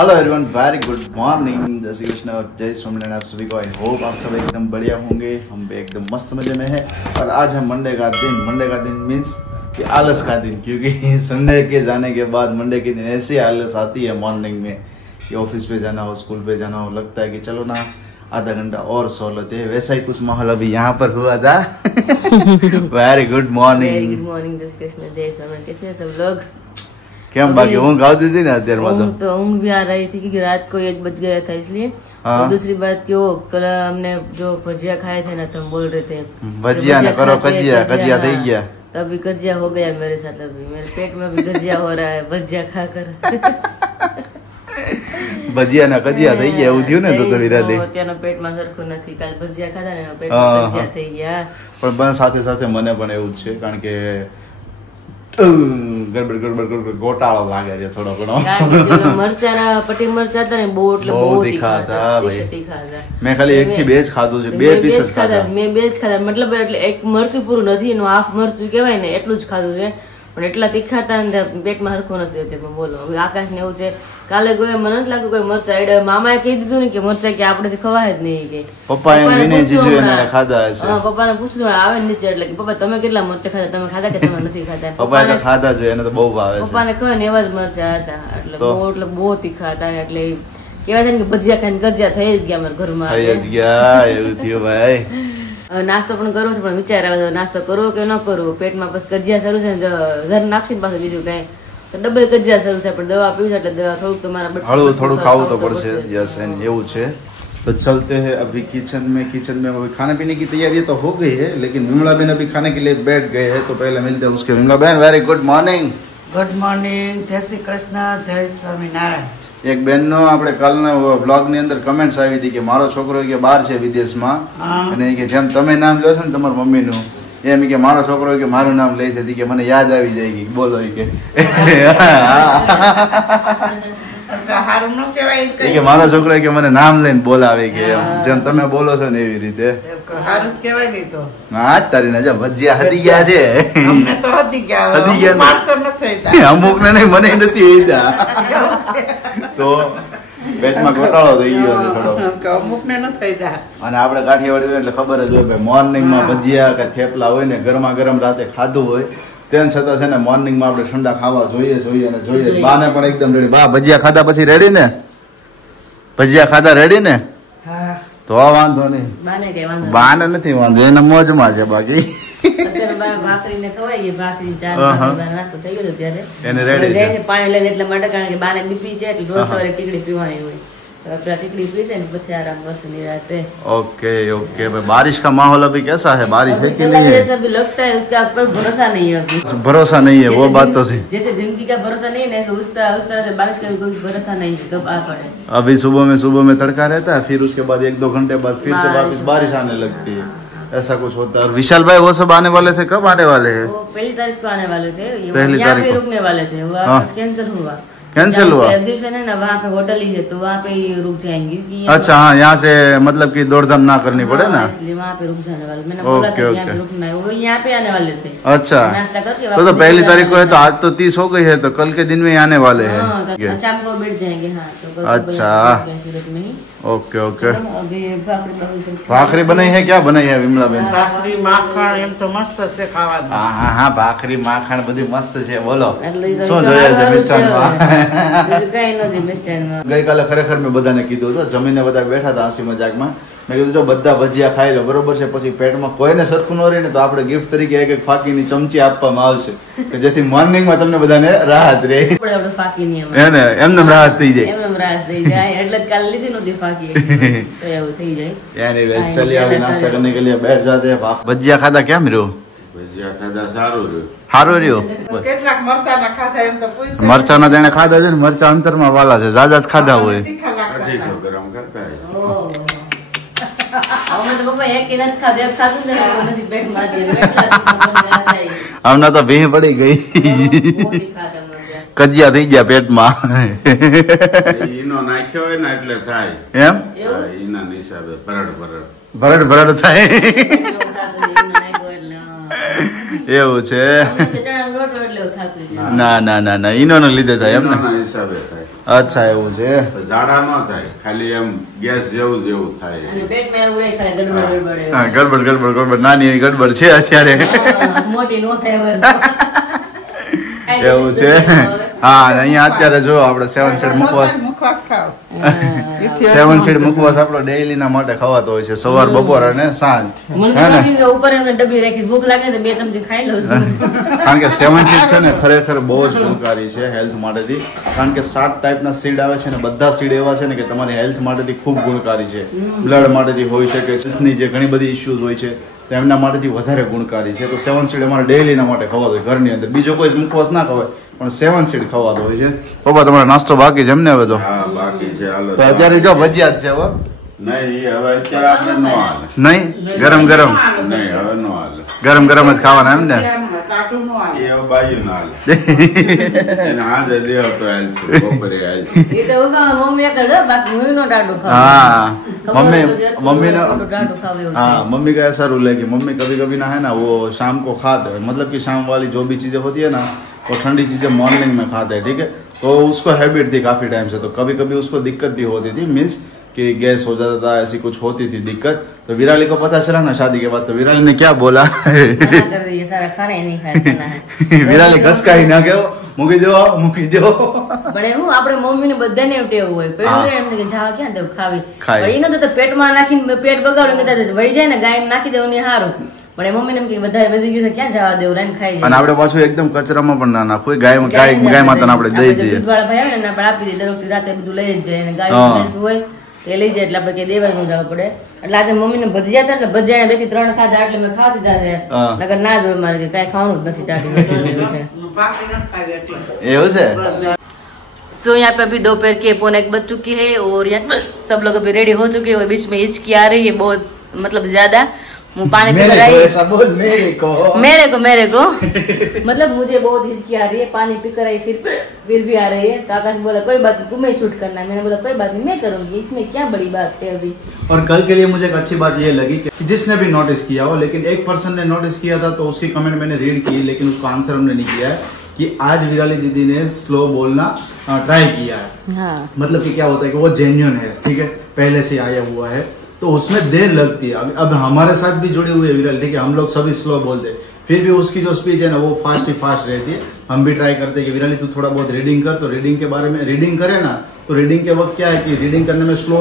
Hello everyone, very good morning. जय श्री कृष्ण और जय स्वामीनारायण। आप सभी को आई होप आप सब एकदम बढ़िया होंगे। हम भी एकदम मस्त मजे में हैं। और आज है मंडे का दिन मीन्स कि आलस का दिन, क्योंकि संडे के जाने के बाद मंडे के दिन ऐसी आलस आती है मॉर्निंग में कि ऑफिस पे जाना हो, स्कूल पे जाना हो, लगता है कि चलो ना आधा घंटा और सो लेते हैं। वैसा ही कुछ माहौल अभी यहाँ पर हुआ था। Very good morning. Good morning जय श्री कृष्ण जय स्वामीनारायण। कैसे हैं सब लोग? કેમ બાકી ઊંઘ આવતી હતી ને અત્યારમાં तो ऊँग भी आ रही थी क्योंकि रात को 1 बज गया था इसलिए। और दूसरी बात कि वो कल हमने जो भजिया खाए थे ना तो हम बोल रहे थे भजिया ना करो कजिया कजिया થઈ ગયા। अभी कजिया हो गया मेरे साथ। अभी मेरे पेट में भी कजिया हो रहा है भजिया खाकर। ભજીયા ના કજિયા થઈ ગયા એવું થયું ને તો વિરાદે અત્યારનો પેટમાં સરખું નથી। કાલ ભજીયા ખાધા ને પેટમાં કજિયા થઈ ગયા। પણ બસ સાથે સાથે મને પણ એવું જ છે, કારણ કે ગડબડ ગોટાળો લાગે છે થોડો ઘણો। મરચાના પટ્ટી મરચા હતા ને બહુ એટલે બહુ તીખા હતા ભાઈ। મેં ખાલી 1 થી 2 જ ખાધું છે, 2 પીસ જ ખાધા। મેં 2 જ ખાધા, મતલબ એટલે એક મરચું પૂરું નથી, એનું હાફ મરચું કહેવાય ને એટલું જ ખાધું છે। પણ એટલા તીખા હતા ને પેટમાં હરખું નથી હોતું। બોલો હવે આકાશ ને એવું છે, કાલે કોઈ મને નથી લાગ્યું કોઈ મરચા એડે મામાએ કહી દીધું ને કે મરચા કે આપણે ખવાય જ નહીં કે પપ્પા એને વિને જીજુ એને ખાધા હશે। હા, પપ્પાને પૂછ્યું આવે નીચે એટલે કે પપ્પા તમે કેટલા મરચા ખાધા, તમે ખાધા કે તમે નથી ખાધા? પપ્પાએ તો ખાધા જ, એને તો બહુ ભાવે છે। પપ્પાને ખબર ને એવા જ મરચા હતા, એટલે બહુ તીખા હતા। એટલે કેવાય છે ને કે ભજીયા ખાઈને ગજિયા થઈ જ ગયા અમારા ઘરમાં, થઈ જ ગયા એવું થયું ભાઈ। નાસ્તો પણ કરવો છે પણ વિચાર આવે નાસ્તો કરવો કે ન કરવો। પેટમાં પછી કજિયા શરૂ છે ને જર નાખશે ને પાછું બીજું કઈ તો ડબલ કજિયા શરૂ છે। પણ દવા પીવું છે એટલે દવા થોડુંક તો મારા હળવું થોડું ખાવું તો પડશે। યસ એન્ડ એવું છે। तो चलते हैं अभी किचन में अभी खाने पीने की तैयारी तो हो गई है, लेकिन विमला बहन अभी खाने के लिए बैठ गए हैं। तो पहले मिलते हैं उसके। विमला बहन very good morning. Good morning, जय श्री कृष्ण जय स्वामीनारायण। એક બેનનો આપણે કાલના વ્લોગની અંદર કમેન્ટ્સ આવી હતી કે મારો છોકરો કે બહાર છે વિદેશમાં, અને કે જેમ તમે નામ લ્યો છો ને તમારા મમ્મીનું એમ કે મારો છોકરો કે મારું નામ લે છે કે મને યાદ આવી જાય કે બોલો કે કે મારો છોકરો કે મને નામ લઈને બોલાવે કે જેમ તમે બોલો છો ને એવી રીતે હારું કહેવાય નહીં તો હા તારી નજર ભજીયા હદી ગયા છે। અમને તો હદી ગયા મારસો ન થઈતા, અમુક ને નહીં મને નથી હેતા તો પેટમાં ઘોટાળો થઈ ગયો છે થોડો, અમુક ને ન થઈતા। અને આપણે કાઠિયાવાડી હોય એટલે ખબર જ હોય ભાઈ મોર્નિંગમાં ભજીયા કે થેપલા હોય ને ગરમા ગરમ રાતે ખાધું હોય તેમ છતાં છે ને મોર્નિંગમાં આપણે ઠંડા ખાવા જોઈએ અને જોઈએ। બાને પણ એકદમ રેડી। બા ભજીયા ખાધા પછી રેડી ને? ભજીયા ખાધા રેડી ને? હા તો વાંધો નહીં, બાને નથી વાંધો, એને મોજમાં છે। બાકી ભાખરી ને ખવાઈ ગઈ, ભાખરી ચા નાસ્તો થઈ ગયો ત્યારે એને રેડી છે પાણી લઈને એટલા માટે, કારણ કે બાને બીપી છે એટલે રોજ સવારે ટીકડી પીવાની હોય। टिकड़ी पीसे પછી आराम करसे निराते। ओके ओके भाई, बारिश का माहौल अभी कैसा है? बारिश है कि नहीं है? जैसा भी लगता है उसका आप पर भरोसा नहीं है अभी। भरोसा नहीं है, वो बात तो सही। जैसे जिंदगी का भरोसा नहीं है ना, उस तरह से बारिश का कोई भरोसा नहीं है कब आ पड़े। अभी सुबह में तड़का रहता है, फिर उसके बाद 1-2 घंटे बाद फिर से वापस बारिश आने लगती है, ऐसा कुछ होता है। और विशाल भाई वो सब आने वाले थे, कब आने वाले हैं? वो 1 तारीख को आने वाले थे, पहली तारीख को रुकने वाले थे, वो कैंसिल हुआ। कैंसिल हुआ? ना वहाँ पे होटल ही है तो वहाँ पे ही रुक जाएंगे कि अच्छा हाँ, यहाँ से मतलब कि दौड़-धाम ना करनी पड़े ना, इसलिए वहाँ पे रुक जाने वाले। मैंने बोला था यहाँ पे रुकना है, वो यहाँ पे आने वाले थे। अच्छा नाश्ता करके तो 1 तारीख को है तो आज तो 30 हो गई है, तो कल के दिन में आने वाले हैं। शाम को बैठ जाएंगे। हाँ तो अच्छा ओके ओके। अभी भाखरी बनाई है, क्या बनाई है विमला बहन? ભાખરી માખણ એમ તો મસ્ત છે ખાવાનું। हाँ हाँ भाखरी माखण बધી મસ્ત છે। બોલો શું જોઈએ છે મિષ્ટાનમાં? કઈ નથી મિષ્ટાનમાં। ગઈકાલે ખરેખર મેં બધાને કીધું હતું, જમીને બધા બેઠા હતા હસી મજાકમાં, મેં કીધું જો બધા ભજીયા ખાઈ લો બરોબર છે, પછી પેટમાં કોઈને સરખું ન રહે ને તો આપણે ગિફ્ટ તરીકે એક ફાકીની ચમચી આપવામાં આવશે કે જેથી મોર્નિંગમાં તમને બધાને રાહત રહે। આપણે ફાકીની એને એમને રાહત થઈ જાય, એમને રાહત થઈ જાય એટલે કાલે લીધી નહોતી ફાકી તો એવું થઈ જાય। यानी चलिए अभी नाश्ता करने के लिए बैठ जाते हैं। भजिया खाधा क्या मेरे ભજીયા ખાધા સારું રહ્યું। हारो रह्यो કેટલાક મરચાના ખાધા એમ તો પૂછ્યું। मरचाना देने खाधा છે ને, મરચા અંતરમાં વાલા છે, જાજા જ ખાધા હોય। તીખા લાગતા 250 ગ્રામ કરતા અમે તો પપ્પા એક નથી ખાધું, એક ખાધું ને નથી પેટમાં હમણાં તો ભીહ પડી ગઈ, કજિયા થઈ ગયા પેટમાં। ઈનો નાખ્યો હોય ને એટલે થાય એમ ઈના હિસાબે ભરડ ભરડ થાય એવું છે? ના ના ના ના ઈનો લીધે થાય એમ ને? હિસાબે થાય। અચ્છા એવું છે. ઝાડા ન થાય, ખાલી એમ ગેસ જેવું જેવું થાય. અને પેટમાં એવું રહે ખાલી ગડબડ હા, ગડબડ નાની એવી ગડબડ છે અત્યારે. મોટી નો થાય હોય એવું છે. હા, અને અહીંયા અત્યારે જો આપણે 7 સીડ મુખવાસ ખાવ 7 સીડ મુખવાસ આપણો ડેઈલી ના માટે ખવાતો હોય છે, સવાર બપોર અને સાંજ. હે ને? ઉપર એમને ડબ્બી રાખી ભૂખ લાગે તો 2 ચમચી ખાઈ લઉં છું. કારણ કે 7 સીડ છે ને ખરેખર બહુ જ ગુણકારી છે હેલ્થ માટેથી. કારણ કે 7 ટાઈપના સીડ આવે છે ને બધા સીડ એવા છે ને કે તમારી હેલ્થ માટેથી ખૂબ ગુણકારી છે. બ્લડ માટેથી હોઈ શકે, હેલ્થની જે ઘણી બધી ઇશ્યુઝ હોય છે તો એમના માટેથી વધારે ગુણકારી છે. તો 7 સીડ અમારે ડેઈલીના માટે ખવાતો હોય ઘરની અંદર. બીજો કોઈ મુખવાસ ના ખવાય પણ 7 સીડ ખવાતો હોય છે. પપ્પા તમારો નાસ્તો બાકી છે એમને હવે તો? હા, બાકી છે. હાલો તો અત્યારે જો ભજીયા જ છે હવે. નહીં, હવે અત્યારે આપણે નો હાલે. નહીં, ગરમ ગરમ નહીં, હવે નો હાલે. ગરમ ગરમ જ ખાવાના એમ ને? એ હવે બાયું ના હાલે. એને આજે દેવ તો હાલ છે, બપોરે હાલ છે. એ તો મમ્મી એક જ બાકી હું નો ટાટો ખાવ. हाँ मम्मी ने ટાટો ખાવ એવું છે. हाँ मम्मी का ऐसा रूल है कि मम्मी कभी कभी ना है ना वो शाम को खाते हैं, मतलब कि शाम वाली जो भी चीजें होती है ना वो ठंडी चीजें मॉर्निंग में खाते हैं, ठीक है. तो उसको हैबिट थी काफी टाइम से, तो कभी कभी उसको दिक्कत भी होती थी, मीन्स कि गैस हो जाता था, ऐसी कुछ होती थी दिक्कत. तो विराली को पता चला ना शादी के बाद, तो विराली ने क्या बोला मना कर दिया सारा खाना ही नहीं खाना है. विराली घसका ही ना गयो, મૂકી દો. પણ હું આપણે મમ્મી ને બધાને એવું ટેવ હોય પેલું એમ કે જાવા ક્યાં દેવ ખાવી, ખાય. પણ એનો તો પેટમાં નાખીને પેટ બગાડું કે વહી જાય ને ગાય નાખી દેવું ને સારું. પણ એ મમ્મી ને એમ કે બધા વધી ગયું છે ક્યાં જવા દેવું, રાઈને ખાઈ અને જાય. આપણે પાછું એકદમ કચરામાં પણ ના નાખવું, ગાય માતાને આપણે દઈ દઈએ. દૂધવાળા ભાઈ આવે ને આપણે આપી દઈએ, દર વખતે રાતે બધું લઈ જ જાય અને ગાય ભેંસ હોય એ લઈ જાય એટલે આપણે કઈ દેવા ન જવું પડે. એટલે આજે મમ્મી ને ભજીયા હતા એટલે ભજીયા 2 થી 3 ખાધા એટલે મેં ખાવા દીધા છે. નકર ના જોવે મારે કે કઈ ખાવાનું જ નથી ટાટી. એવું છે. तो यहाँ पे अभी दोपहर के 1:15 बज चुकी है और यहाँ पे सब लोग अभी रेडी हो चुके हैं और बीच में हिचकी आ रही है बहुत, मतलब ज्यादा. मुँह पानी पी कर आई, मेरे को मतलब मुझे बहुत हिचकी आ रही है, पानी पी कर आई फिर भी आ रही है. तो आकाश बोला कोई बात नहीं तुम्हें शूट करना है, मैंने बोला कोई बात नहीं मैं करूंगी, इसमें क्या बड़ी बात है अभी. और कल के लिए मुझे एक अच्छी बात ये लगी कि जिसने भी नोटिस किया हो, लेकिन एक पर्सन ने नोटिस किया था तो उसकी कमेंट मैंने रीड की, लेकिन उसको आंसर हमने नहीं किया है कि आज विराली दीदी ने स्लो बोलना ट्राई किया है. हाँ. मतलब कि क्या होता है कि वो जेन्युइन है, ठीक है, पहले से आया हुआ है तो उसमें देर लगती है. अब हमारे साथ भी जुड़ी हुई है विराली, ठीक है, हम लोग सभी स्लो बोलते हैं, फिर भी उसकी जो स्पीच है ना वो फास्ट ही फास्ट रहती है. हम भी ट्राई करते हैं कि विराली तू थोड़ा बहुत रीडिंग कर, तो रीडिंग के बारे में रीडिंग करे ना तो रीडिंग के वक्त क्या है कि रीडिंग करने में स्लो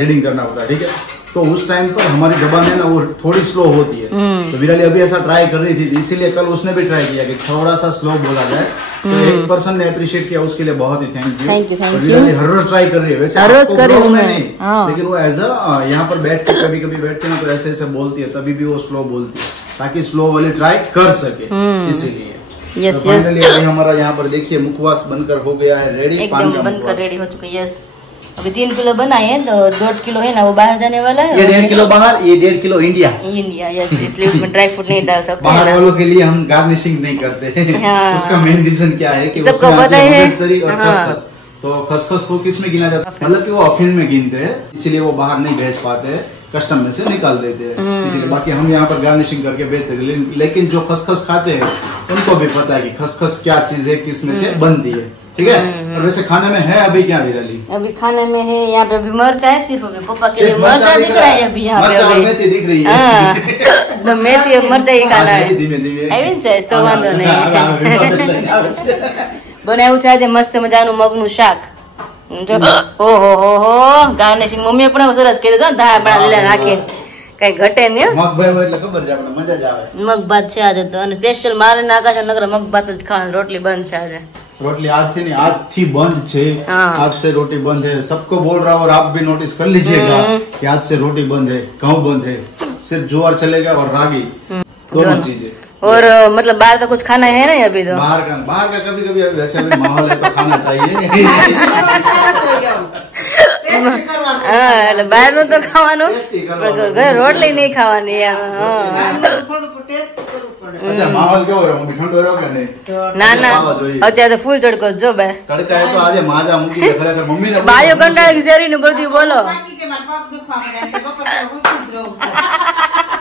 रीडिंग करना होता है, ठीक है. तो उस टाइम पर हमारी जबान है ना वो थोड़ी स्लो होती है. तो विराली अभी ऐसा ट्राई कर रही थी, इसीलिए कल उसने भी ट्राई किया कि थोड़ा सा स्लो बोला जाए. तो एक पर्सन ने अप्रिशिएट किया, उसके लिए बहुत ही थैंक यू. विराली हर रोज ट्राई कर रही है, वैसे हर रोज कर रही है नहीं, लेकिन वो एज यहाँ पर बैठ के कभी कभी बैठते ना तो ऐसे ऐसे बोलती है, तभी भी वो स्लो बोलती है ताकि स्लो वाली ट्राई कर सके, इसीलिए. यस तो यस, फाइनली अभी हमारा यहाँ पर देखिए मुखवास बनकर हो गया है रेडी. एकदम बनकर रेडी हो चुका है. यस, अभी 3 किलो बनाए हैं तो 1.5 किलो है ना वो बाहर जाने वाला है. ये 1.5 किलो बाहर, ये 1.5 किलो इंडिया. यस, इसलिए उसमें ड्राई फ्रूट नहीं डाल सकते बाहर हैं वालों के लिए हम गार्निशिंग नहीं करते. हाँ. उसका मेन रीजन क्या है कि सबको उसमें पता आती है. मूंगफली और हाँ. खसखस. तो खसखस को किस में गिना जाता है, मतलब कि वो अफीम में गिनते हैं, इसीलिए वो बाहर नहीं भेज पाते हैं, कस्टम में से निकाल देते हैं. इसीलिए बाकी हम यहाँ पर गार्निशिंग करके भेजते हैं. लेकिन जो खसखस खाते हैं उनको भी पता है कि खसखस क्या चीज है, किस में से बनती है, ठीक है. और वैसे खाने में है अभी क्या विराली? अभी खाने में है यहाँ पे अभी मरचा है, सिर्फ अभी पापा के लिए मरचा दिख रहा है अभी यहाँ पे. मरचा और मेथी दिख रही है. हाँ, मेथी और मरचा ही खाना है. धीमे धीमे આવી જ છે તો વાંધો નહીં. બનાવ્યું છે આજે મસ્ત મજાનું મગનું શાક. જો ઓહો હો હો ગાર્નિશિંગ મમ્મીએ પણ સરસ કર્યું છે, ધાણા લીલા નાખી કઈ ઘટે નહીં. મગ ભાઈ એટલે ખબર છે આપણે મજા જ આવે. મગ ભાત છે આજે તો, અને સ્પેશિયલ મારે નાખા છે નગર મગ ભાત જ ખાવાનું, રોટલી બંધ છે આજે. रोटली आज थी नहीं, आज थी बंद छे. हाँ. आज से रोटी बंद है, सबको बोल रहा हूँ और आप भी नोटिस कर लीजिएगा कि आज से रोटी बंद है, गेहूं बंद है, सिर्फ ज्वार चलेगा और रागी, दोनों चीजें. और मतलब बाहर का कुछ खाना है नहीं अभी तो. बाहर का कभी कभी वैसे भी माहौल है तो खाना चाहिए. હા એટલે બહારનું તો ખાવાનું પણ ઘરે રોટલી નહીં ખાવાની એમ. अच्छा माहौल કેવો રહ્યો, મમ્મી ઠંડો રહ્યો કે નહીં? ના ના ખાવા જોઈએ. અત્યારે તો ફૂલ તડકો જો બે તડકા એ તો આજે માજા મૂકી દે ખરેખર મમ્મીને. બાયો કંટાળી શેરી નું બધું બોલો.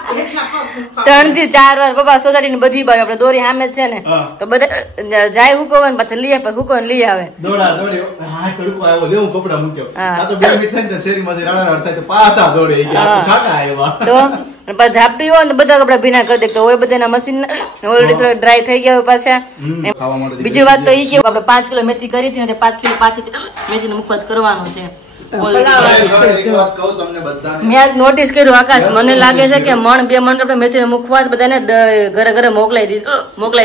3 થી 4 વાર પપ્પા સોસાયટી ની બધી બાજુ આપણે દોરી સામે જ છે ને તો બધા જાય હુકો ને પછી લઈ આવે હુકો લઈ આવે દોડી હા તડકો આવ્યો લેવું કપડા મૂક્યો આ તો 2 મિનિટ થાય ને શેરીમાંથી રાડા થાય તો પાછા દોડે ગયા છાકા આવ્યા તો પછી ઝાપટી હોય ને બધા કપડા ભીના કરી દે તો હોય બધાના મશીન ઓલરેડી થોડા ડ્રાય થઈ ગયા હોય પાછા બીજી વાત તો એ કે આપણે 5 કિલો મેથી કરી હતી અને 5 કિલો પાછી મેથીનો મુખવાસ કરવાનો છે મેં નોટિસ કર્યું આકાશ મને લાગે છે કે મણ 2 મણ આપણે મેથીનો મુખવાસ બધાને ઘરે ઘરે મોકલાઈ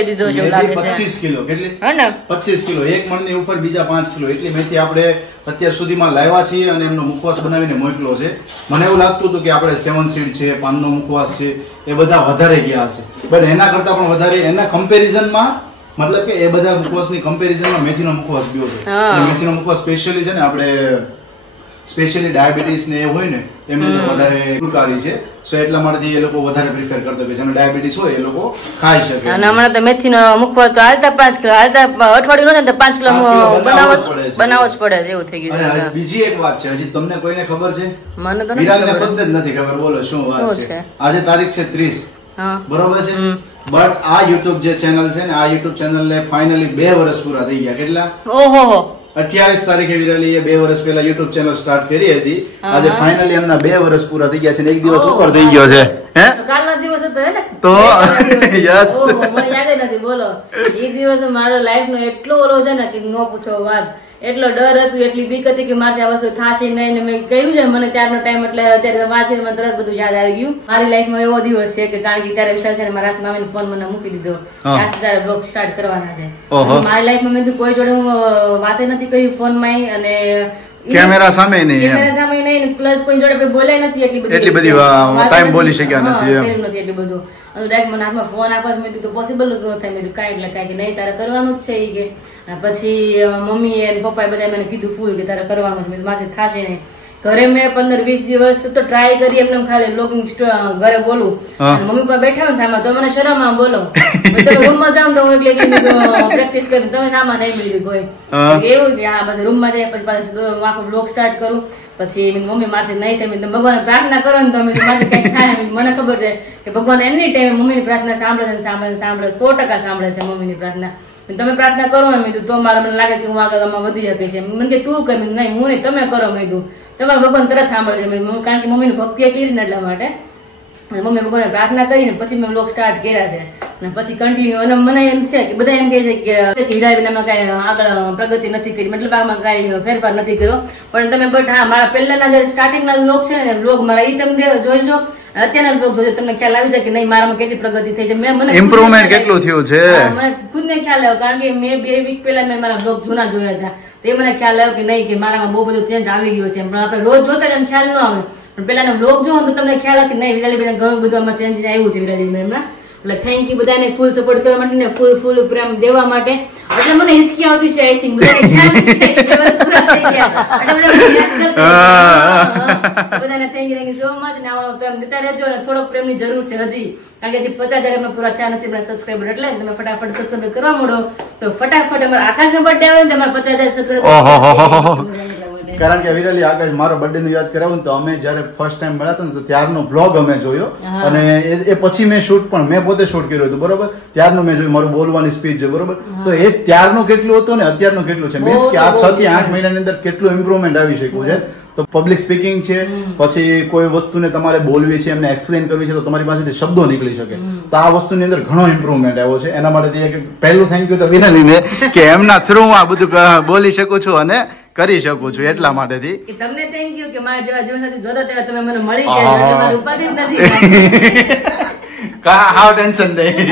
દીધો છે એવું લાગે છે 25 કિલો કેટલી હે ને 25 કિલો એક મણની ઉપર બીજા 5 કિલો એટલી મેથી આપણે અત્યાર સુધીમાં લાવ્યા છીએ અને એમનો મુખવાસ બનાવીને મોકલો છે મને એવું લાગતું હતું કે આપણે 7 સીડ છે પાનનો મુખવાસ છે એ બધા વધારે ગયા છે બટ એના કરતા પણ વધારે એના કમ્પેરિઝનમાં મતલબ કે એ બધા મુખવાસની કમ્પેરિઝનમાં મેથીનો મુખવાસ ગયો છે મેથીનો મુખવાસ સ્પેશિયલી છે ને આપણે સ્પેશિયલી ડાયાબિટીસ ને એ હોય ને એમને વધારે ગુણકારી છે સો એટલા માટે એ લોકો વધારે પ્રિફર કરતા હોય જેને ડાયાબિટીસ હોય એ લોકો ખાઈ શકે અને હમણાં તો મેથીનો મુખવાસ તો હાલતા 5 કિલો હાલતા અઠવાડિયું નથી તો 5 કિલો બનાવવો જ પડે છે એવું થઈ ગયું અને બીજી એક વાત છે હજી તમને કોઈને ખબર છે મને તો વિરાલને ખુદ જ નથી ખબર બોલો શું વાત છે આજે તારીખ છે 30 બરોબર છે બટ આ YouTube જે ચેનલ છે ને આ YouTube ચેનલ ને ફાઇનલી 2 વર્ષ પૂરા થઈ ગયા કેટલા ઓહો 28 તારીખે વિરાલીએ 2 વર્ષ પહેલા YouTube ચેનલ સ્ટાર્ટ કરી હતી આજે ફાઇનલી એમના 2 વર્ષ પૂરા થઈ ગયા છે ને એક દિવસ ઉપર થઈ ગયો છે હે કાલનો દિવસ હતો હે ને તો યસ મને યાદ નથી બોલો એ દિવસ મારો લાઈફ નો એટલો ઓલો છે ને કે નો પૂછો વાત એટલો ડર હતું એટલી બીક હતી કે મારે આ વસ્તુ થાશે નહીં ને મેં કહ્યું છે મને ત્યારનો ટાઈમ એટલે અત્યારે વાત મને તરત બધું યાદ આવી ગયું મારી લાઈફમાં એવો દિવસ છે કે કારણ કે ત્યારે વિશાલ છે મારા હાથમાં આવીને ફોન મને મૂકી દીધો ત્યાંથી તારે બ્લોગ સ્ટાર્ટ કરવાના છે મારી લાઈફમાં મેં કોઈ જોડે હું વાતે નથી કરી ફોનમાં અને કેમેરા સામે નહીં પ્લસ કોઈ જોડે બોલાય નથી એટલી બધી ટાઈમ બોલી શક્યા નથી એટલી બધું ડાયરેક્ટ મને હાથમાં ફોન આપવા મેં કીધું પોસિબલ જ ન થાય મેં કીધું કાંઈ એટલે કાંઈ કે નહીં તારે કરવાનું જ છે કે પછી મમ્મી અને પપ્પાએ બધા મને કીધું ફૂલ કે તારે કરવાનું છે મેં માથે થશે નહીં ઘરે મેં 15-20 દિવસ તો ટ્રાય કરી એમને ખાલી બ્લોગિંગ ઘરે બોલું મમ્મી પપ્પા બેઠા હોય સામા તો મને શરમ આમ બોલો રૂમમાં જાઉં તો હું એકલી પ્રેક્ટિસ કરી તમે સામા નહીં મિલી કોઈ એવું કે હા બસ રૂમમાં જાય પછી પાછું આખો બ્લોગ સ્ટાર્ટ કરું પછી મમ્મી મારથી નહીં થાય તમે ભગવાન પ્રાર્થના કરો ને તમે મારે કઈક થાય મને ખબર છે કે ભગવાન એની ટાઈમે મમ્મીની પ્રાર્થના સાંભળે છે સાંભળે 100% સાંભળે છે મમ્મીની પ્રાર્થના તમે પ્રાર્થના કરો ને મેં તો મારે મને લાગે કે હું આગળ આમાં વધી શકે છે મને કે તું કરી નહીં હું નહીં તમે કરો મેં કીધું તમારા ભગવાન તરત સાંભળે છે કારણ કે મમ્મીની ભક્તિ એટલી ને એટલા માટે મમ્મી ભગવાને પ્રાર્થના કરીને પછી મેં બ્લોગ સ્ટાર્ટ કર્યા છે અને પછી કન્ટિન્યુ અને મને એમ છે કે બધા એમ કહે છે કે હીરાબેન કઈ આગળ પ્રગતિ નથી કરી મતલબ આમાં કઈ ફેરફાર નથી કર્યો પણ તમે બટ હા મારા પહેલાના જે સ્ટાર્ટિંગના બ્લોગ છે ને બ્લોગ મારા એ તમે જોઈજો અત્યારના બ્લોગ જોજો તમને ખ્યાલ આવી જાય કે નહીં મારામાં કેટલી પ્રગતિ થઈ છે મને ઇમ્પ્રુવમેન્ટ કેટલું થયું છે મને ખુદને ખ્યાલ આવ્યો કારણ કે મેં 2 વીક પહેલા મેં મારા બ્લોગ જૂના જોયા હતા તે મને ખ્યાલ આવ્યો કે નહીં કે મારામાં બહુ બધો ચેન્જ આવી ગયો છે પણ આપણે રોજ જોતા એને ખ્યાલ ન આવે પણ પેલાનો બ્લોગ જોવો તો તમને ખ્યાલ આવે કે નહીં વિરાલીબેન ઘણું બધું આમાં ચેન્જ આવ્યું છે વિરાલીબેનમાં એટલે થેન્ક યુ બધાને ફૂલ સપોર્ટ કરવા માટે ને ફૂલ પ્રેમ દેવા માટે એટલે મને હિચકી આવતી છે આઈ થિંક બધાને ખ્યાલ છે કે દિવસ પૂરા થઈ ગયા બધાને થેન્ક યુ સો મચ ને આવો પ્રેમ દેતા રહેજો અને થોડોક પ્રેમની જરૂર છે હજી કારણ કે હજી 50,000 પૂરા થયા નથી આપણા સબસ્ક્રાઇબર એટલે તમે ફટાફટ સબસ્ક્રાઇબ કરવા માંડો તો ફટાફટ અમારા આકાશનો બર્થડે આવે ને તમારા 50,000 સબસ્ક્રાઇબર કારણ કે વિરાલી આકાશ મારો બર્થડે નું યાદ કરાવું તો અમે જયારે ફર્સ્ટ ટાઈમ મળ્યા હતા ને તો ત્યારનો બ્લોગ અમે જોયો અને એ પછી મેં શૂટ પણ મેં પોતે શૂટ કર્યું હતું બરોબર ત્યારનું મેં જોયું મારું બોલવાની સ્પીચ જોઈ બરોબર તો એ ત્યારનું કેટલું હતું ને અત્યારનું કેટલું છે મીન્સ કે આ 6 થી 8 મહિનાની અંદર કેટલું ઇમ્પ્રુવમેન્ટ આવી શક્યું છે તો પબ્લિક સ્પીકિંગ છે પછી કોઈ વસ્તુને તમારે બોલવી છે એમને એક્સપ્લેન કરવી છે તો તમારી પાસેથી શબ્દો નીકળી શકે તો આ વસ્તુની અંદર ઘણો ઇમ્પ્રુવમેન્ટ આવ્યો છે એના માટે પહેલું થેન્ક યુ તો વિરાલીને કે એમના થ્રુ હું આ બધું બોલી શકું છું અને કરી શકું છું એટલા માટેથી તમને થેન્ક યુ કે મારા જેવા જીવનસાથી જોતા ત્યારે તમે મને મળી ગયા તમારી ઉપાધિ નથી હાવ ટેન્શન નહીં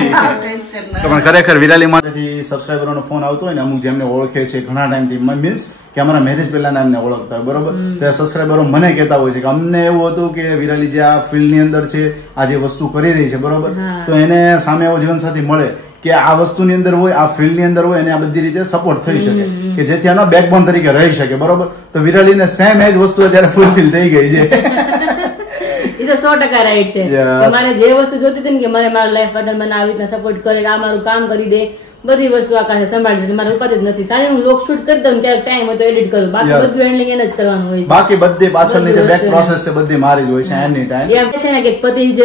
પણ ખરેખર વિરાલી માટેથી સબસ્ક્રાઇબરોનો ફોન આવતો હોય ને અમુક જેમને ઓળખે છે ઘણા ટાઈમથી મીન્સ કે અમારા મેરેજ પહેલાના એમને ઓળખતા હોય બરોબર તે સબસ્ક્રાઇબરો મને કહેતા હોય છે કે અમને એવું હતું કે વિરાલી જે આ ફિલ્ડની અંદર છે આ જે વસ્તુ કરી રહી છે બરોબર તો એને સામે એવો જીવનસાથી મળે કે આ વસ્તુની અંદર હોય આ ફિલ્ડની અંદર હોય અને આ બધી રીતે સપોર્ટ થઈ શકે કે જેથી આનો બેકબોન તરીકે રહી શકે બરોબર તો વિરાલીને સેમ એ જ વસ્તુ અત્યારે ફૂલફિલ થઈ ગઈ છે એ તો 100% રાઈટ છે મારે જે વસ્તુ જોતી હતી ને કે મને મારા લાઈફ પાર્ટનર મને આવી રીતના સપોર્ટ કરે આ મારું કામ કરી દે બધી વસ્તુ આકાશે સંભાળી મારે ઉપાધિ જ નથી. ખાલી હું લોક શૂટ કરી દઉં ત્યારે ટાઈમ હોય તો એડિટ કરું, બાકી બધું હેન્ડલિંગ એને જ કરવાનું હોય છે. બાકી બધી પાછળની જે બેક પ્રોસેસ છે બધી મારી જ હોય છે એની ટાઈમ. એ છે ને કે પતિ જ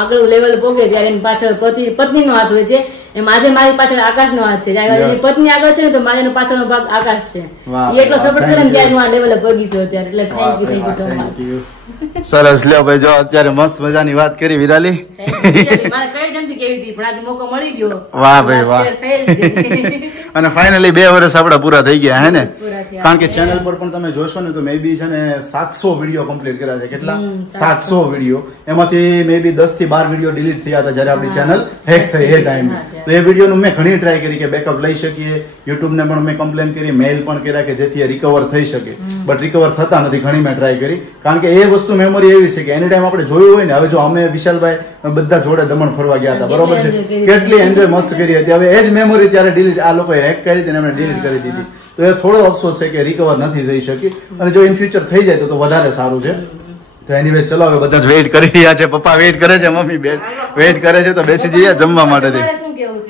આગળ લેવલ પોગે ત્યારે એની પાછળ પત્ની નો હાથ હોય છે, એમ આજે મારી પાછળ આકાશ નો હાથ છે. એની પત્ની આગળ છે ને તો મારી પાછળનો ભાગ આકાશ છે. એ એટલો સપોર્ટ કરે ને ત્યારે હું આ લેવલે પગી છું અત્યારે. એટલે થેન્ક યુ સો મચ. સરસ. લ્યો ભાઈ, જો અત્યારે મસ્ત મજાની વાત કરી વિરાલી. મારે કઈ નથી કેવી હતી પણ આજે મોકો મળી ગયો. વાહ ભાઈ વાહ. અને ફાઇનલી 2 વર્ષ આપડા પૂરા થઈ ગયા હે ને, કારણ કે ચેનલ પર પણ તમે જોશો ને તો મે બી છે ને 700 વિડીયો કમ્પ્લીટ કર્યા છે. કેટલા? 700 વિડીયો. એમાંથી મે બી 10 થી 12 વિડીયો ડિલીટ થયા હતા જયારે આપણી ચેનલ હેક થઈ એ ટાઈમે. તો એ વિડીયોનું મેં ઘણી ટ્રાય કરી કે બેકઅપ લઈ શકીએ, યુટ્યુબ ને પણ મેં કમ્પ્લેન કરી, મેઇલ પણ કર્યા કે જેથી રિકવર થઈ શકે, બટ રિકવર થતા નથી. ઘણી મેં ટ્રાય કરી, કારણ કે એ વસ્તુ મેમોરી એવી છે કે એની ટાઈમ આપણે જોયું હોય ને. હવે જો અમે વિશાલભાઈ બધા જોડે દમણ ફરવા ગયા હતા, બરોબર છે, કેટલી એન્જોય મસ્ત કરી હતી. હવે એ જ મેમોરી ત્યારે ડિલીટ આ લોકોએ હેક કરી હતી ને એમને ડિલીટ કરી દીધી. તો એ થોડો અફસોસ છે કે રિકવર નથી થઈ શકી, અને જો ઇન ફ્યુચર થઈ જાય તો વધારે સારું છે. તો એનીવેઝ ચલો હવે બધા જ વેઇટ કરી રહ્યા છે. પપ્પા વેઇટ કરે છે, મમ્મી વેઇટ કરે છે, તો બેસી જઈએ જમવા માટે.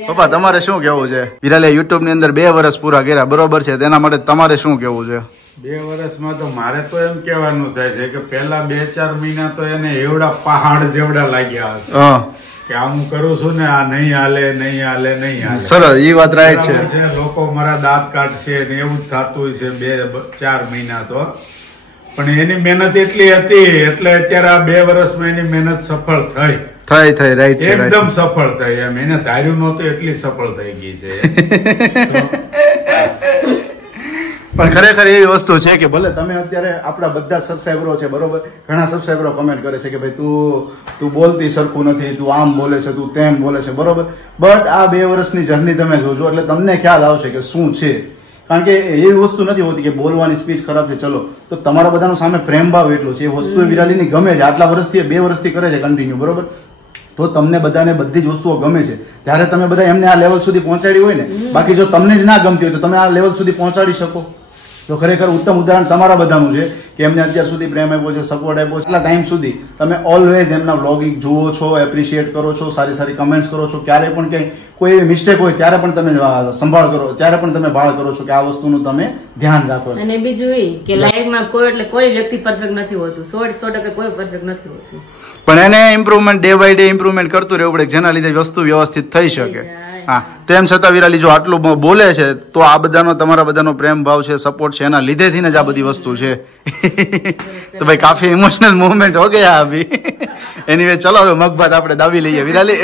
પપ્પા તમારે શું કેવું છે? વિરાલે યુટ્યુબ ની અંદર 2 વર્ષ પૂરા કર્યા, બરોબર છે, તેના માટે તમારે શું કેવું છે? 2 વર્ષમાં તો મારે તો એમ કેવાનું થાય છે કે પેલા 2-4 મહિના તો એને એવડા પહાડ જેવડા લાગ્યા હશે કે આ હું કરું છું ને આ નહીં હાલે, નહીં હાલે, નહીં હાલે. સરસ, એ વાત રાઈટ છે. લોકો મારા દાંત કાઢશે ને એવું જ થતું હોય છે 2-4 મહિના તો. પણ એની મહેનત એટલી હતી એટલે અત્યારે આ 2 વર્ષમાં એની મહેનત સફળ થઈ. રાઈટ, એકદમ સફળ થઈ. એમ એને ધાર્યું નહોતું એટલી સફળ થઈ ગઈ છે. પણ ખરેખર એવી વસ્તુ છે કે ભલે તમે અત્યારે આપણા બધા સબસ્ક્રાઈબરો છે, બરોબર, ઘણા સબસ્ક્રાઈબરો કમેન્ટ કરે છે કે ભાઈ તું બોલતી સરખું નથી, તું આમ બોલે છે, તું તેમ બોલે છે, બરોબર. બટ આ 2 વર્ષની જર્ની તમે જોજો એટલે તમને ખ્યાલ આવશે કે શું છે. કારણ કે એવી વસ્તુ નથી હોતી કે બોલવાની સ્પીચ ખરાબ છે, ચલો, તો તમારા બધાનો સામે પ્રેમ ભાવ એટલો છે. એ વસ્તુ વિરાલીની ગમે છે, આટલા વર્ષથી 2 વર્ષથી કરે છે કન્ટિન્યુ, બરોબર. તો તમને બધાને બધી જ વસ્તુઓ ગમે છે, ત્યારે તમે બધા એમને આ લેવલ સુધી પહોંચાડી હોય ને. બાકી જો તમને જ ના ગમતી હોય તો તમે આ લેવલ સુધી પહોંચાડી શકો. તો ખરેખર ઉત્તમ ઉદાહરણ તમારા બધાનું છે કે એમને અત્યાર સુધી પ્રેમ આપ્યો છે, સપોર્ટ આપ્યો છે. એટલા ટાઈમ સુધી તમે ઓલવેઝ એમના વ્લોગિંગ જુઓ છો, એપ્રિશિએટ કરો છો, સારી સારી કમેન્ટ્સ કરો છો. ક્યારે પણ કંઈ કોઈ એવી મિસ્ટેક હોય ત્યારે પણ તમે સંભાળ કરો, ત્યારે પણ તમે ભાળ કરો છો કે આ વસ્તુનું તમે ધ્યાન રાખો. અને બીજું એ કે લાઈફમાં કોઈ વ્યક્તિ પરફેક્ટ નથી હોતું, 100% કોઈ પરફેક્ટ નથી હોતું. પણ એને improvement day by day improvement કરતું રહેવું પડે, જેના લીધે વસ્તુ વ્યવસ્થિત થઈ શકે. હા, તેમ છતાં વિરાલી જો આટલું બોલે છે તો આ બધાનો તમારા બધાનો પ્રેમ ભાવ છે, સપોર્ટ છે, એના લીધેથી જ આ બધી વસ્તુ છે. તો ભાઈ કાફી ઇમોશનલ मूवमेंट हो गया अभी. एनीवे चलो હવે મગભાત આપણે દાવી લઈએ વિરાલી.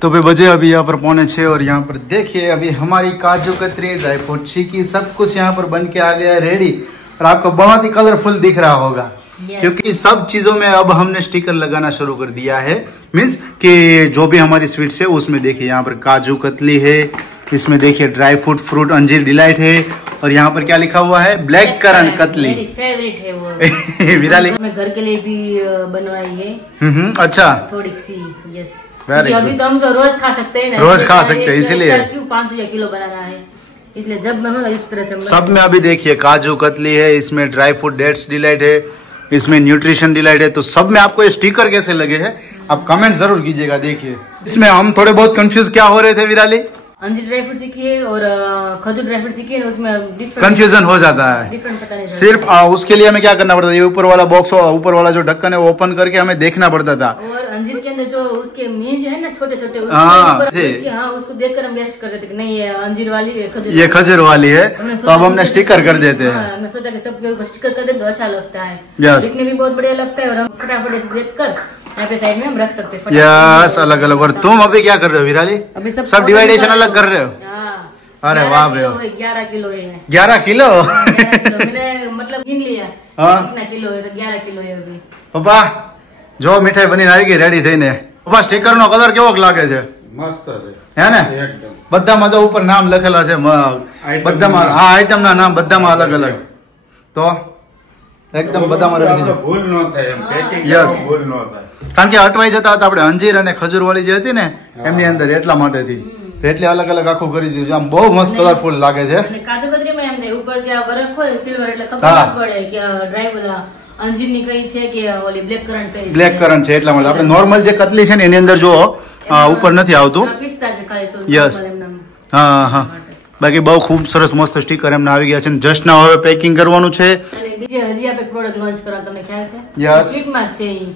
तो भाई बजे अभी यहाँ पर 5:45 और यहाँ पर देखिए अभी हमारी काजू कतरी, ड्राई फ्रूट चीकी सब कुछ यहाँ पर बन के आ गया रेडी. और आपको बहुत ही कलरफुल दिख रहा होगा क्योंकि सब चीजों में अब हमने स्टिकर लगाना शुरू कर दिया है. मीन्स कि जो भी हमारी स्वीट्स है उसमें देखिए यहाँ पर काजू कतली है, इसमें देखिए ड्राई फ्रूट अंजीर डिलाइट है, और यहाँ पर क्या लिखा हुआ है? Black currant katli. मेरी फेवरेट है वो. विराली मैं घर के लिए भी बनवाई है. अच्छा, थोड़ी सी. यस, Very अभी तो हम तो रोज खा सकते हैं ना, रोज खा सकते हैं, इसीलिए क्यों 500 किलो बनाना है, इसलिए जब बनवा इस तरह से. सब में अभी देखिए काजू कतली है, इसमें ड्राई फ्रूट डेट्स डिलाइट है, इसमें न्यूट्रिशन डिलाइट है. तो सब में आपको ये स्टिकर कैसे लगे हैं आप कमेंट जरूर कीजिएगा. देखिए इसमें हम थोड़े बहुत कंफ्यूज क्या हो रहे थे विराली? अंजीर ड्राई फ्रूट चिक्की है और खजूर ड्राई फ्रूट चिक्की है, उसमें डिफरेंट कंफ्यूजन हो जाता है. डिफरेंट पता नहीं. सिर्फ उसके लिए हमें क्या करना पड़ता था? ये ऊपर वाला बॉक्स, ऊपर वाला जो ढक्कन है वो ओपन करके हमें देखना पड़ता था. और अंजीर के अंदर जो उसके बीज है ना छोटे छोटे, उसको देखकर हम गेस करते थे कि नहीं ये अंजीर वाली है, ये खजूर वाली है, तो अब हमने स्टिकर कर देते हैं. हमने सोचा कि सबके ऊपर स्टिकर कर दे तो अच्छा लगता है, यस, दिखने भी बहुत बढ़िया लगता है, और हम फटाफट ऐसे देखकर यहाँ पे साइड में हम रख सकते हैं. यस, अलग अलग. और तुम अभी क्या कर रहे हो विराली? अभी सब डिवाइडेशन अलग कर रहे हो? अरे वाह भाई, 11 किलो है. 11 किलो? मैंने मतलब गिन लिया कितना किलो है, तो 11 किलो है अभी. પપ્પા જો મીઠાઈ બનીને આવી ગઈ રેડી થઈને. પપ્પા સ્ટીકર નો કલર કેવો લાગે છે? મસ્ત છે, હે ને? એકદમ. બધામાં જો ઉપર નામ લખેલા છે, બધામાં આ આઈટમ ના નામ બધામાં અલગ અલગ. તો એકદમ બધામાં રેડી થઈ જાય, ભૂલ ન થાય એમ પેકિંગ Yes. ભૂલ ન થાય. કારણ કે અટવાઈ જતા હતા આપણે અંજીર અને ખજૂર વાળી જે હતી ને એમની અંદર, એટલા માટેથી તો એટલે અલગ અલગ આખું કરી દીધું છે. આમ બહુ મસ્ત કલરફુલ લાગે છે. અને કાજુ કતરીમાં એમ થાય ઉપર જે આ વરખ હોય સિલ્વર એટલે ખબર ન પડે કે ડ્રાય અંજીર ની કઈ છે કે ઓલી બ્લેક કરન્ટ કઈ છે. બ્લેક કરન્ટ છે એટલા માટે. આપણે નોર્મલ જે કતલી છે ને એની અંદર જો હા ઉપર નથી આવતું. પિસ્તા છે ખાલી સોળ Yes. એમના હા હા બાકી બહુ ખૂબ સરસ મસ્ત સ્ટીકર એમને આવી ગયા છે અને જસ્ટ ના હવે પેકિંગ કરવાનું છે. અને બીજી હજી આપણે પ્રોડક્ટ લોન્ચ કરવા તમને ખ્યાલ છે? Yes. સ્વીટમાં જ છે ઈ.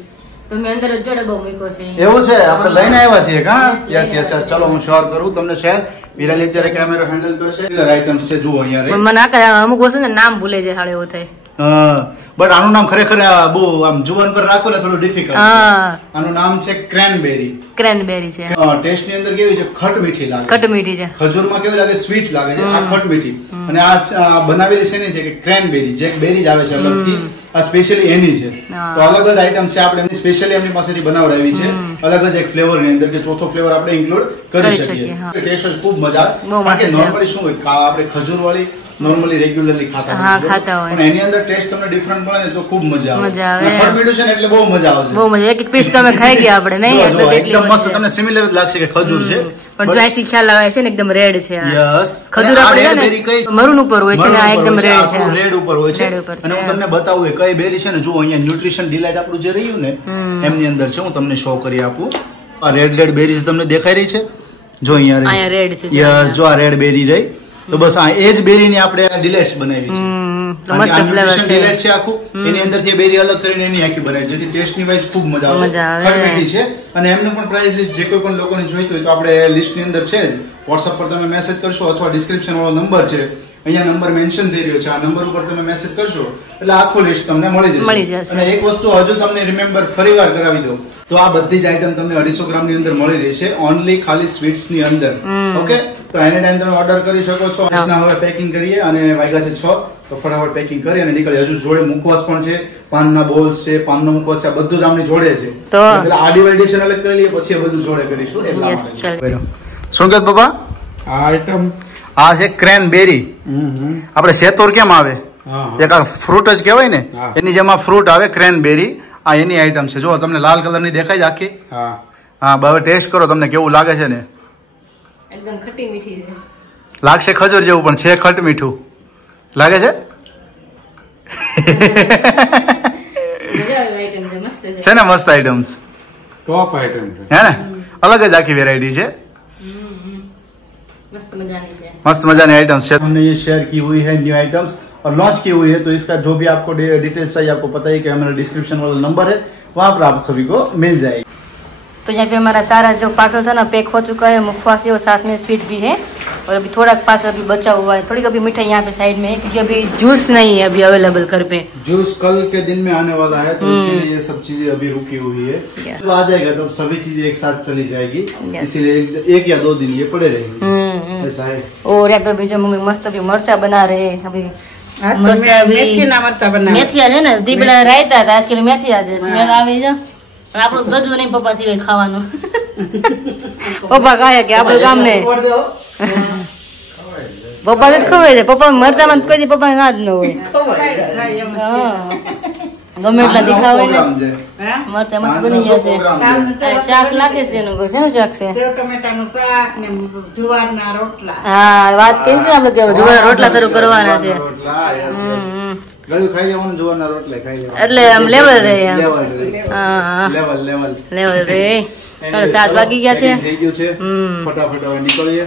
તો મેં અંદર જ જોડે બહુ મૂક્યો છે ઈ. એવું છે આપણે લઈને આવ્યા છીએ કા? Yes, યસ યસ યસ ચલો હું શેર કરું તમને શેર. વિરાલી અત્યારે કેમેરો હેન્ડલ કરશે. આઇટમ્સ છે જુઓ અહીંયા રે. પણ મને આખા અમુક વસ્તુ ને નામ ભૂલે જાય હાળે એવું થાય. બટ આનું નામ ખરેખર બહુ આમ જુબાન પર રાખો ને થોડું ડિફિકલ્ટ છે. હા આનું નામ છે ક્રેનબેરી. ક્રેનબેરી છે. ટેસ્ટ ની અંદર કેવી છે ખટ મીઠી લાગે. ખટ મીઠી છે. ખજૂરમાં કેવી લાગે સ્વીટ લાગે છે આ ખટ મીઠી. અને આ બનાવેલી છે ને છે કે ક્રેનબેરી જે એક બેરી જ આવે છે અલગથી આ સ્પેશિયલી એની છે. તો અલગ જ આઈટમ છે આપણે એમની સ્પેશિયલી એમની પાસેથી બનાવડાવી છે અલગ જ એક ફ્લેવર ની અંદર કે ચોથો ફ્લેવર આપણે ઇન્ક્લુડ કરી શકીએ. ટેસ્ટ ખૂબ મજા આવે કારણ કે નોર્મલી શું હોય આપણે ખજૂર વાળી નોર્મલી રેગ્યુલરલી ખાતા હોય પણ એની અંદર ટેસ્ટ તમને ડિફરન્ટ મળે ને તો ખૂબ મજા આવે. ખટ મીઠું છે ને એટલે બહુ મજા આવશે. બહુ મજા એક પીસ તમે ખાઈ ગયા આપણે નહીં એકદમ મસ્ત તમને સિમિલર જ લાગશે કે ખજૂર છે પણ જ્યાંથી ખ્યાલ આવે છે ને એકદમ રેડ છે. યસ ખજૂર આપણે મરૂન ઉપર હોય છે ને આ એકદમ રેડ છે. રેડ ઉપર હોય છે અને હું તમને બતાવું કઈ બેરી છે ને જો અહીંયા ન્યુટ્રિશન ડિલાઇટ આપણું જે રહ્યું ને એમની અંદર છે હું તમને શો કરી આપું. આ રેડ બેરીઝ તમને દેખાઈ રહી છે જો અહીંયા રેડ છે. યસ જો આ રેડ બેરી રહી તો બસ આ એ જ બેરી ની આપણે ડિલેટ્સ બનાવી છે. મસ્ત ફ્લેવર છે ડિલેટ છે આખું એની અંદરથી બેરી અલગ કરીને એની આખી બનાવી જેથી ટેસ્ટ ની વાઇઝ ખૂબ મજા આવશે. ખટમીઠી છે અને એમનું પણ પ્રાઇસ લિસ્ટ જે કોઈ પણ લોકોને જોઈતું હોય તો આપણે લિસ્ટ ની અંદર છે જ. WhatsApp પર તમે મેસેજ કરશો અથવા ડિસ્ક્રિપ્શન વાળો નંબર છે અહીંયા નંબર મેન્શન થઈ રહ્યો છે આ નંબર ઉપર તમે મેસેજ કરશો એટલે આખો લિસ્ટ તમને મળી જશે. અને એક વસ્તુ હજુ તમને રિમેમ્બર ફરીવાર કરાવી દઉં તો આ બધી જ આઈટમ તમને 250 ગ્રામ ની અંદર મળી રહેશે ઓનલી ખાલી સ્વીટ્સ ની અંદર. ઓકે તો એની ટાઈમ તમે ઓર્ડર કરી શકો છો. હવે પેકિંગ કરીએ અને વાગ્યા છે 6 તો ફટાફટ પેકિંગ કરી અને નીકળી. હજુ જોડે મુખવાસ પણ છે પાનના બોલ્સ છે પાનનો મુખવાસ છે આ બધું જ આમની જોડે છે. પેલા આ ડિવાઇડેશન અલગ કરી લઈએ પછી આ બધું જોડે કરીશું. શું કહે પપ્પા આ આઈટમ આ છે ક્રેનબેરી. આપણે સેતોર કેમ આવે એક આ ફ્રૂટ જ કહેવાય ને એની જેમાં ફ્રૂટ આવે ક્રેનબેરી આ એની આઈટમ છે. જો તમને લાલ કલર ની દેખાય છે આખી. હા હવે ટેસ્ટ કરો તમને કેવું લાગે છે ને. એકદમ ખટી મીઠી છે. લાગશે ખજૂર જેવું પણ છે ખટ મીઠું લાગે છે. છે ને મસ્ત આઈટમ ટોપ આઈટમ છે હે ને અલગ જ આખી વેરાયટી છે. मस्त मजानी आइटम्स है हमने ये शेयर की हुई है न्यू आइटम्स और लॉन्च की हुई है तो इसका जो भी आपको डिटेल्स चाहिए आपको पता ही कि हमारा डिस्क्रिप्शन वाला नंबर है वहाँ पर आप सभी को मिल जाएगी. तो यहाँ पे हमारा सारा जो पार्सल था ना पैक हो चुका है. मुखवास है और साथ में स्वीट भी है और अभी थोड़ा पास अभी बचा हुआ है. थोड़ी अभी मिठाई यहाँ पे साइड में है क्योंकि अभी जूस नहीं है अभी अवेलेबल घर पे. जूस कल के दिन में आने वाला है तो इसीलिए ये सब चीजें अभी रुकी हुई है. तो आ जाएगा तो सभी चीजें एक साथ चली जाएगी इसीलिए 1 या 2 दिन ये पड़े रहेंगे ऐसा है. और यहाँ पे अभी जो मम्मी मस्त अभी मरचा बना रहे हैं अभी मेथिया है ना दी પેલા રાયતા હતા આજકાલ મેથિયા છે સ્મેલ આવી છે આપણું ગજુ નહીં પપ્પા સિવાય ખાવાનું. પપ્પા કહે કે આપણું કામ નહીં પપ્પા જ ખવાય છે. પપ્પા મરચામાં કોઈ દી પપ્પા ના જ ન હોય ગમે એટલા તીખા હોય ને મરચા મસ્ત બની જશે. શાક લાગે છે એનું શેનું શાક છે? ટમેટાનું શાક ને જુવારના રોટલા. હા વાત કરી ને આપણે કે જુવારના રોટલા શરૂ કરવાના છે એટલે આમ લેવલ રહે લેવલ રે. ચાલો 7 વાગી ગયા છે. ફટાફટ નીકળીએ.